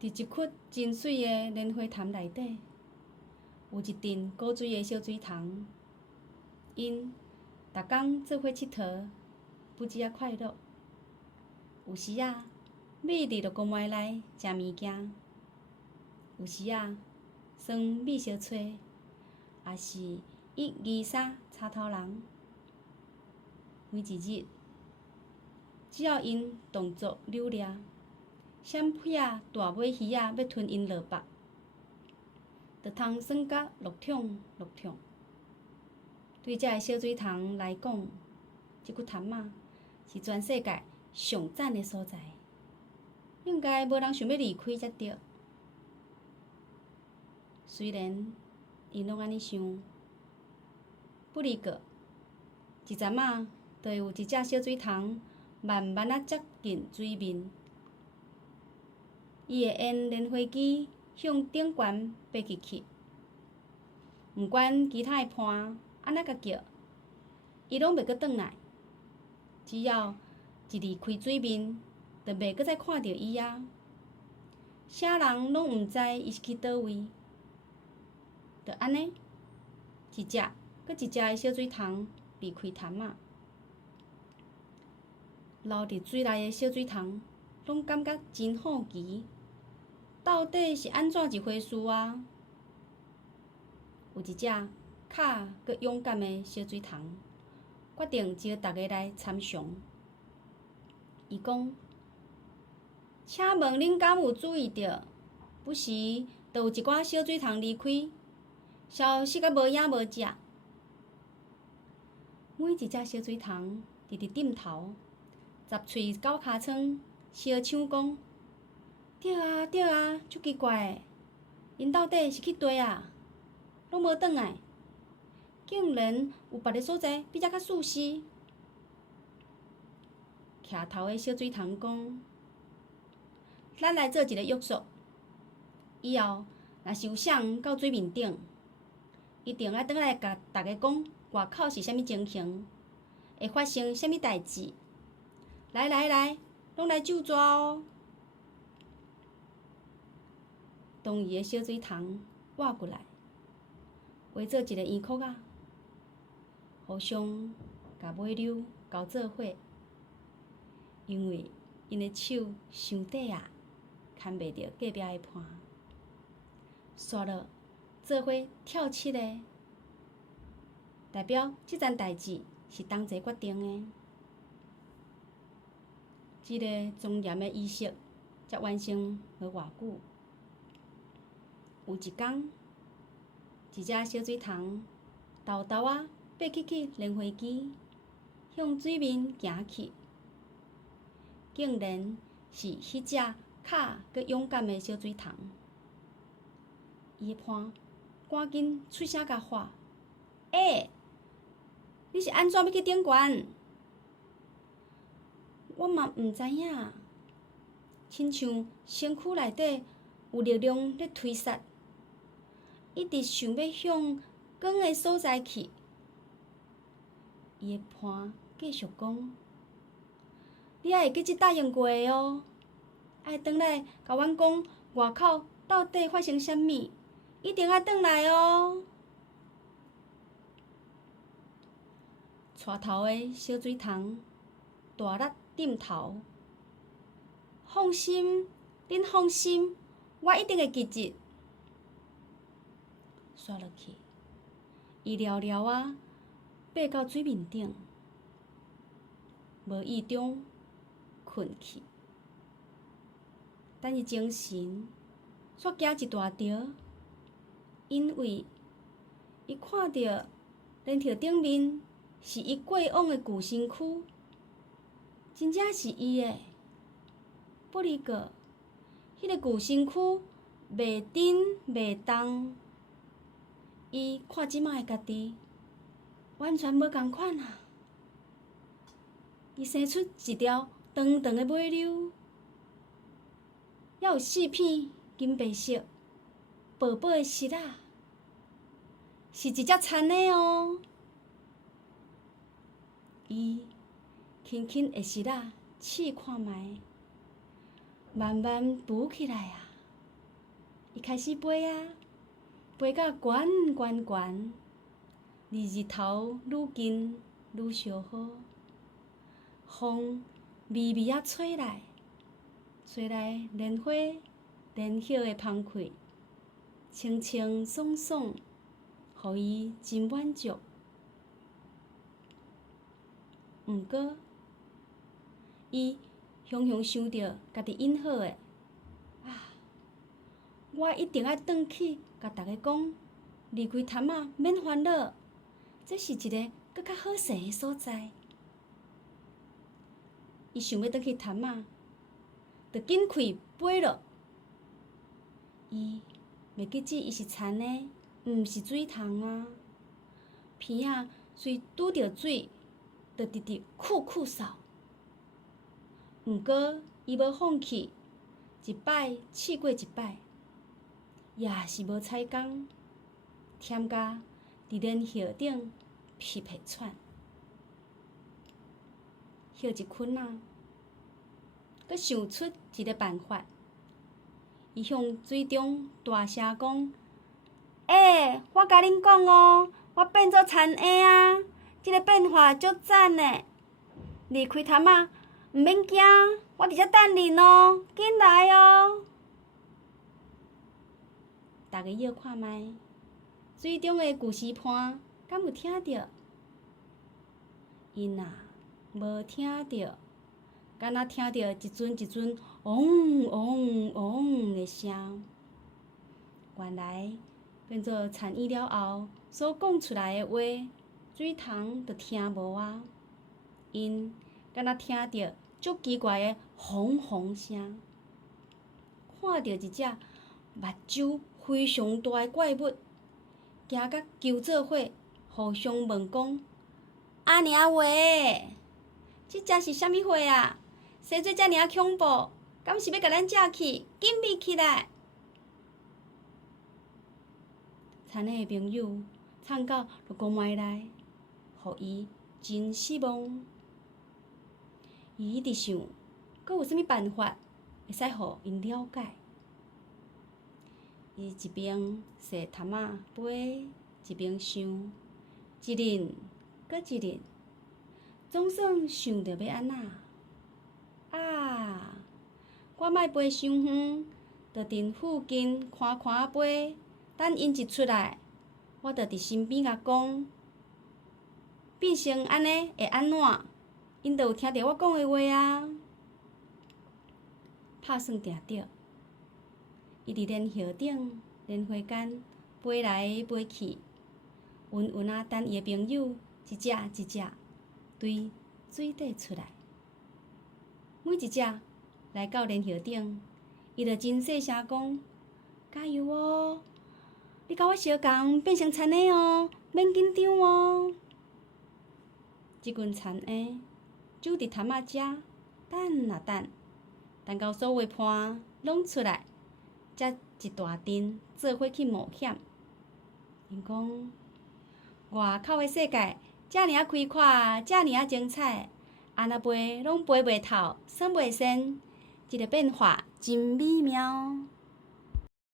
伫一窟真水的莲花潭内底，有一阵古水的小水塘，因逐工做伙佚佗，不止啊快乐。有时啊，美伫着公园内食物件；有时啊，耍米小吹，也是一二三插头人。每一日，只要因动作流利，闪屁大尾鱼仔要吞因落腹，就通耍甲落痛落痛。对遮个小水塘来讲，即窟潭仔是全世界上赞的所在，应该无人想要离开才对。虽然因拢安尼想，不离过一阵仔，就会有一只小水塘慢慢啊接近水面。伊会沿莲花枝向顶悬爬起去，毋管其他的伴安怎甲叫，伊拢袂阁转来。只要一离开水面，就袂阁再看到伊啊。啥人拢毋知伊是去倒位。就安尼，一只搁一只的小水塘离开潭仔，流伫水内的小水塘拢感觉真好奇。到底是安怎一回事啊？有一只巧搁勇敢的小水塘，决定招大家来参详。伊讲：“请问恁敢有注意到，不时就有一寡小水塘离开，消息啊无影无迹。每一只小水塘伫顶头，十喙九尻川，相抢讲。”对啊，对啊，足奇怪的，因到底是去佗啊？拢无转来，竟然有别个所在比遮较舒适。徛头的小水塘讲：“咱来做一个约束，以后若是有啥人到水面顶，一定要转来甲大家讲外口是啥物情形，会发生啥物代志。来来来，拢来就抓哦！”当伊的小水塘挖过来，围做一个圆圈仔，互相甲尾溜交做伙，因为因的手伤短啊，牵袂着隔壁的伴，煞落做伙跳起的，代表即件代志是同齐决定的。即个庄严的仪式才完成无偌久。有一天，一只小水塘豆豆啊爬起莲花枝，向水面行去，竟然是迄只巧佮勇敢的小水塘。伊的伴赶紧出声甲喊：“你是安怎要去顶悬？我嘛毋知影，亲像身躯内底有力量咧推杀。”一直想要向光的所在去，伊的伴继续讲：“你还会记得答应过的哦，爱转来甲阮讲外口到底发生啥物，一定要转来哦。”带头的小水塘大力点头：“放心，恁放心，我一定会记得。”刷落去，伊寥寥啊爬到水面顶，无意中困去。等伊精神煞惊一大条，因为伊看到莲条顶面是伊过往的旧身躯，真正是伊的。不离过，迄个旧身躯袂震袂动。伊看即摆的家己，完全无共款啊！伊生出一条长长的尾溜，还有4片金白色、薄薄的丝仔，是一只田的哦。伊轻轻的丝仔试看觅，慢慢浮起来啊！伊开始飞啊，飞到悬悬悬，离日头愈近愈烧好。风微微啊吹来，吹来莲花莲叶的芳开，清清爽爽，互伊真满足。毋过，伊常常想着家己演好的，我一定要转去，甲大家讲，离开潭仔免烦恼，这是一个搁较好势的所在。伊想要转去潭仔，就紧开飞咯。伊袂记起伊是田的，毋是水塘啊。鼻仔随拄着水，就直直酷酷扫。毋过伊无放弃，一摆试过一摆，也是无采工，忝甲伫莲叶顶屁屁喘。歇一困仔，佮想出一个办法。伊向水中大声讲：“我甲恁讲哦，我变做田鸭啊！即个变化足赞的。离开潭仔，毋免惊，我伫遮等恁哦，紧来哦！”大家摇看觅，水中的巨石盘敢有听着？因啊，无听着，敢若听着一阵一阵嗡嗡嗡的声。原来变做田椅了后所讲出来的话，水塘就听无啊。因敢若听着足奇怪的轰轰声，看到一只目睭非常大的怪物，行甲揪做伙，互相问讲：“啊尔话，即只是啥物货啊？生做遮尔恐怖，敢是要甲咱食去？紧闭起来！”田的朋友惨到就讲埋来，互伊真失望。伊一直想，阁有啥物办法会使互因了解。伊一边踅潭仔飞，一边想，一日搁一日，总算想着要安那。我莫飞伤远，就伫附近看看飞。等因一出来，我就伫身边甲讲，变成安尼会安怎？因就有听着我讲的话啊。拍算定着，伊伫莲叶顶、莲花间飞来飞去，稳稳啊等伊的朋友一只一只对水底出来。每一只来到莲叶顶，伊就真细声讲：“加油哦！你甲我相共变成田鸭哦，免紧张哦。”即群田鸭就伫潭仔遮等啊等，等到所有伴拢出来，才一大阵做伙去冒险。因讲外口的世界遮尔开阔，遮尔精彩，安那飞拢飞袂透，算袂先，即个变化真美妙。